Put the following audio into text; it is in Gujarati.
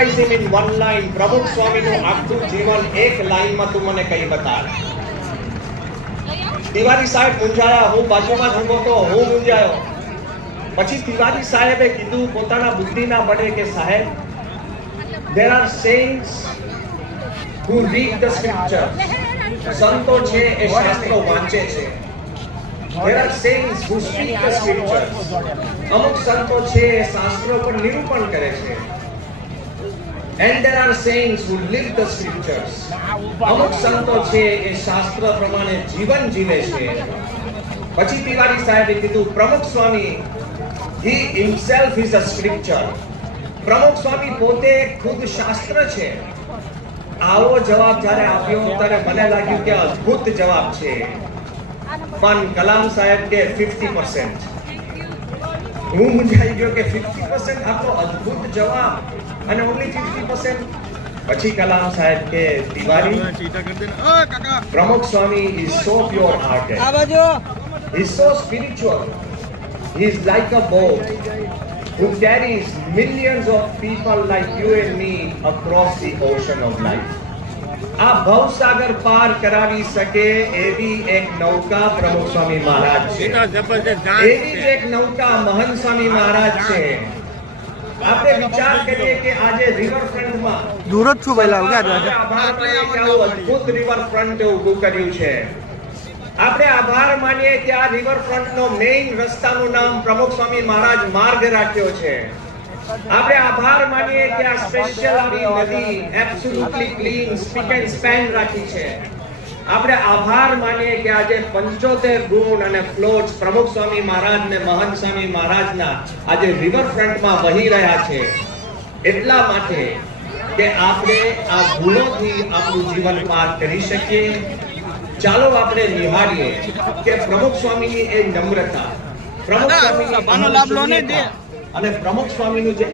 Summarize him in one line. પ્રમુખ સ્વામીનું આખું જીવન એક લાઈનમાં તું મને કઈ બતાડ. તિવારી સાહેબ મૂંઝાયા, હું બાજુમાં જ ઊભો તો, હું મૂંઝાયો. પછી તિવારી સાહેબે કીધું પોતાના બુદ્ધિના બળે કે સાહેબ, there are saints who read the scriptures. સંતો છે એ શાસ્ત્રો વાંચે છે. There are saints who speak the scriptures. અમુક સંતો છે એ શાસ્ત્રો પર નિરૂપણ કરે છે. And there are saints who live the scriptures. અમુક સંતો છે એ શાસ્ત્ર પ્રમાણે જીવન જીવે છે. પછી તિવારી સાહેબે કીધું પ્રમુખ સ્વામી, he himself is a scripture. પ્રમુખ સ્વામી પોતે ખુદ શાસ્ત્ર છે. આવો જવાબ જ્યારે આપ્યો ત્યારે મને લાગ્યું કે અદ્ભુત જવાબ છે. પણ કલામ સાહેબ કે 50%. હું મૂંઝાઈ ગયો કે 50% આટલો અદ્ભુત જવાબ અને ઓન્લી 50%. પછી કલામ સાહેબ કે તિવારી, પ્રમુખ સ્વામી is so pure hearted. He is so spiritual. He is like a boat who carries millions of people like you and me across the ocean of life. આ ભવસાગર પાર કરાવી શકે એવી એક નૌકા પ્રમુખ સ્વામી મહારાજ છે. એવી જ એક નૌકા મહંત સ્વામી મહારાજ છે. આપણે વિચાર કરીએ કે આજે રિવરફ્રન્ટમાં દૂર જ છું પહેલા અદ્ભુત રિવરફ્રન્ટ ઊભું કર્યું છે. આપણે આભાર માનીએ કે આ રિવરફ્રન્ટનો મેઇન રસ્તાનું નામ પ્રમુખ સ્વામી મહારાજ માર્ગ રાખ્યો છે. આપણે આભાર માનીએ કે આ સ્પેશિયલ આવી નદી absolutely clean spick and span રાખી છે. આપણે આભાર માનીએ કે આજે 75 ગુણ અને ફ્લોટ્સ પ્રમુખ સ્વામી મહારાજ ને મહંત સ્વામી મહારાજના આજે રિવરફ્રન્ટમાં વહી રહ્યા છે. એટલા માટે કે આપણે આ ગુણોથી આપણું જીવન પાર કરી શકીએ. ચાલો આપણે નિહાળીએ કે પ્રમુખ સ્વામીની એ નમ્રતા, પ્રમુખ સ્વામીની અને પ્રમુખ સ્વામીનું જે